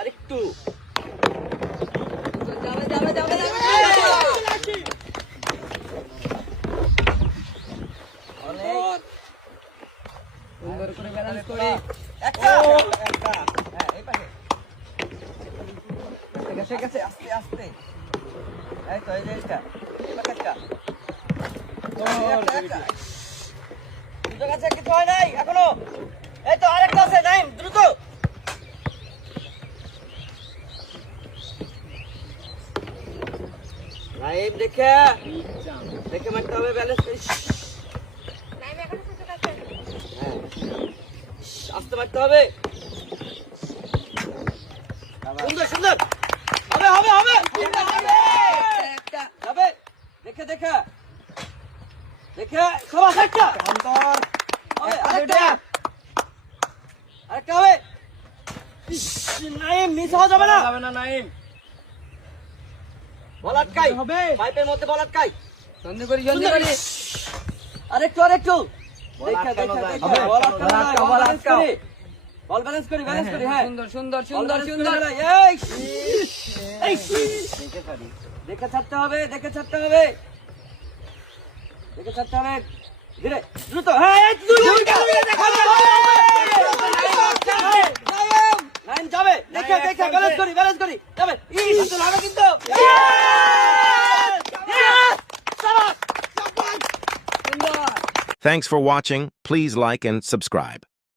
আরেকটু সুন্দর করে ব্যালেন্স করে একটা হ্যাঁ এই পাশে গেছে গেছে আস্তে আস্তে এই তো এই যে এটা এবার একটা দুটো কাছে কিছু হয় নাই এখনো এই তো আরেকটা আছে নাইম দ্রুত নাইম দেখে দেখে মারতে হবে ব্যালেন্স হ্যাঁ আস্তে মারতে হবে সুন্দর সুন্দর হবে হবে হবে হবে দেখে দেখে দেখে সবাই একটা অন্তর হবে আরেকটা আরেকটা হবে নাইম মিস হওয়া যাবে না নাইম বল আটকাই হবে পাইপের মধ্যে বল আটকাই সুন্দর করে জলদি করে আরেকটু আরেকটু দেখে দেখে দেখে বল আটকাও বল ব্যালেন্স করি হ্যাঁ সুন্দর সুন্দর সুন্দর সুন্দর এই এই দেখে ছাড়তে হবে দেখে ছাড়তে হবে দেখে ছাড়তে হবে ধীরে দ্রুত হ্যাঁ এই লাইন যাবে দেখে দেখে ব্যালেন্স করি যাবে ইস লাগা কিন্তু Thanks for watching. Please like and subscribe.